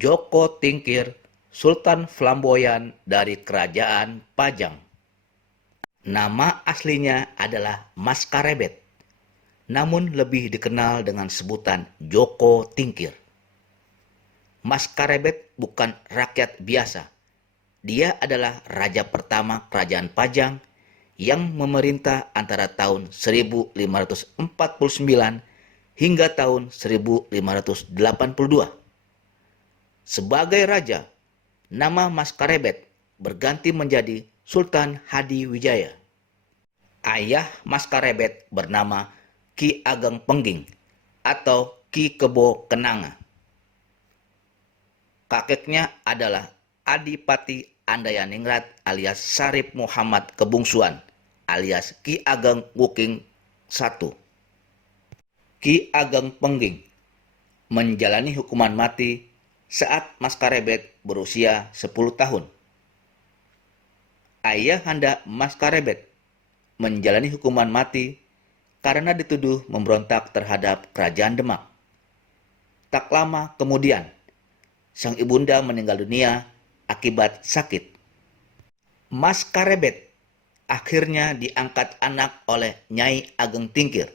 Joko Tingkir, Sultan Flamboyan dari Kerajaan Pajang. Nama aslinya adalah Mas Karebet, namun lebih dikenal dengan sebutan Joko Tingkir. Mas Karebet bukan rakyat biasa. Dia adalah raja pertama Kerajaan Pajang yang memerintah antara tahun 1549 hingga tahun 1582. Sebagai raja, nama Mas Karebet berganti menjadi Sultan Hadiwijaya. Ayah Mas Karebet bernama Ki Ageng Pengging atau Ki Kebo Kenanga. Kakeknya adalah Adipati Andayaningrat alias Sarip Muhammad Kebungsuan alias Ki Ageng Wuking I. Ki Ageng Pengging menjalani hukuman mati saat Mas Karebet berusia 10 tahun. Ayahanda Mas Karebet menjalani hukuman mati karena dituduh memberontak terhadap Kerajaan Demak. Tak lama kemudian, sang ibunda meninggal dunia akibat sakit. Mas Karebet akhirnya diangkat anak oleh Nyai Ageng Tingkir,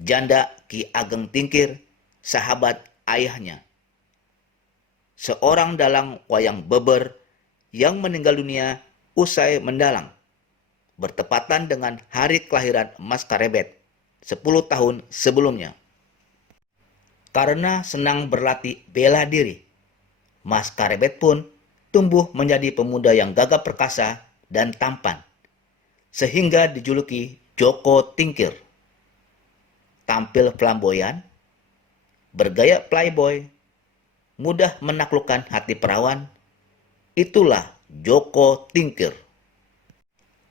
janda Ki Ageng Tingkir, sahabat ayahnya. Seorang dalang wayang beber yang meninggal dunia usai mendalang, bertepatan dengan hari kelahiran Mas Karebet 10 tahun sebelumnya. Karena senang berlatih bela diri, Mas Karebet pun tumbuh menjadi pemuda yang gagah perkasa dan tampan, sehingga dijuluki Joko Tingkir. Tampil flamboyan, bergaya playboy, mudah menaklukkan hati perawan, itulah Joko Tingkir.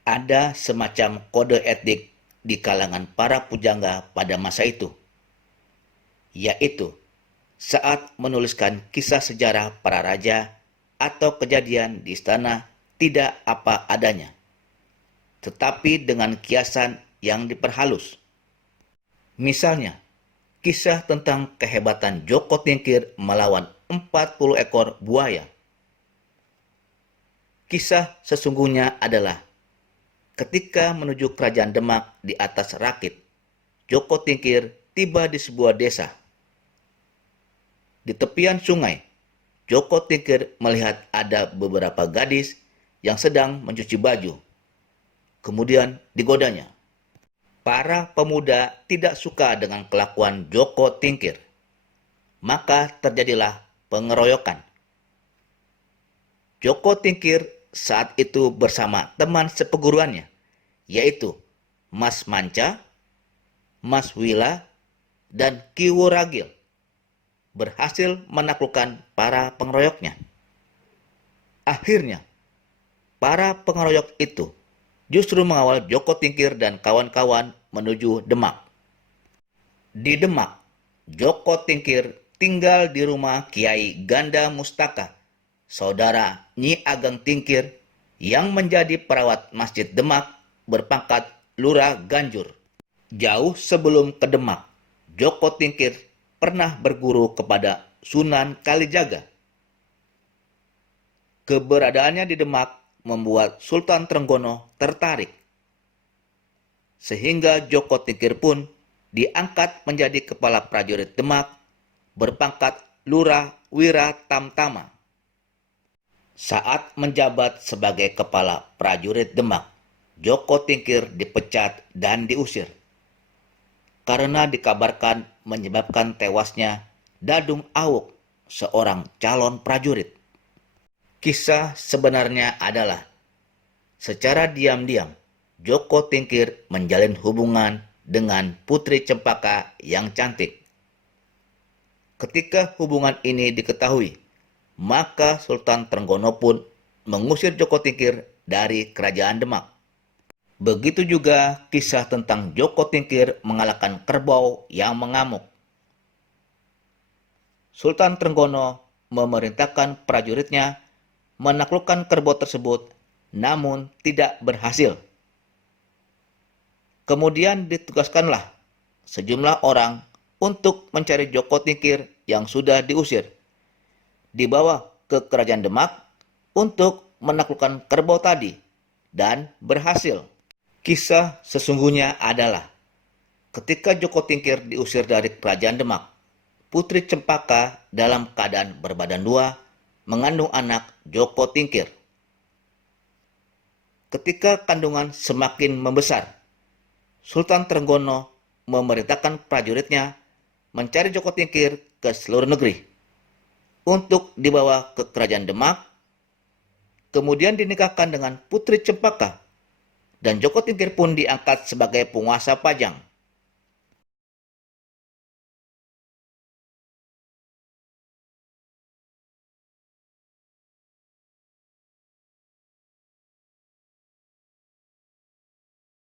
Ada semacam kode etik di kalangan para pujangga pada masa itu, yaitu saat menuliskan kisah sejarah para raja atau kejadian di istana tidak apa adanya, tetapi dengan kiasan yang diperhalus. Misalnya, kisah tentang kehebatan Joko Tingkir melawan 40 ekor buaya. Kisah sesungguhnya adalah ketika menuju Kerajaan Demak di atas rakit, Joko Tingkir tiba di sebuah desa. Di tepian sungai, Joko Tingkir melihat ada beberapa gadis yang sedang mencuci baju. Kemudian digodanya. Para pemuda tidak suka dengan kelakuan Joko Tingkir. Maka terjadilah pengeroyokan. Joko Tingkir saat itu bersama teman seperguruannya, yaitu Mas Manca, Mas Wila, dan Ki Wuragil, berhasil menaklukkan para pengeroyoknya. Akhirnya, para pengeroyok itu justru mengawal Joko Tingkir dan kawan-kawan menuju Demak. Di Demak, Joko Tingkir tinggal di rumah Kiai Ganda Mustaka, saudara Nyi Ageng Tingkir yang menjadi perawat Masjid Demak berpangkat Lurah Ganjur. Jauh sebelum ke Demak, Joko Tingkir pernah berguru kepada Sunan Kalijaga. Keberadaannya di Demak membuat Sultan Trenggono tertarik, sehingga Joko Tingkir pun diangkat menjadi kepala prajurit Demak berpangkat Lurah Wira Tamtama. Saat menjabat sebagai kepala prajurit Demak, Joko Tingkir dipecat dan diusir karena dikabarkan menyebabkan tewasnya Dadung Awuk, seorang calon prajurit. Kisah sebenarnya adalah secara diam-diam Joko Tingkir menjalin hubungan dengan Putri Cempaka yang cantik. Ketika hubungan ini diketahui, maka Sultan Trenggono pun mengusir Joko Tingkir dari Kerajaan Demak. Begitu juga kisah tentang Joko Tingkir mengalahkan kerbau yang mengamuk. Sultan Trenggono memerintahkan prajuritnya menaklukkan kerbau tersebut, namun tidak berhasil. Kemudian ditugaskanlah sejumlah orang untuk mencari Joko Tingkir yang sudah diusir. dibawa ke kerajaan Demak untuk menaklukkan kerbau tadi dan berhasil. Kisah sesungguhnya adalah ketika Joko Tingkir diusir dari kerajaan Demak, Putri Cempaka dalam keadaan berbadan dua mengandung anak Joko Tingkir. Ketika kandungan semakin membesar, Sultan Trenggono memerintahkan prajuritnya mencari Joko Tingkir ke seluruh negeri untuk dibawa ke kerajaan Demak, kemudian dinikahkan dengan Putri Cempaka, dan Joko Tingkir pun diangkat sebagai penguasa Pajang.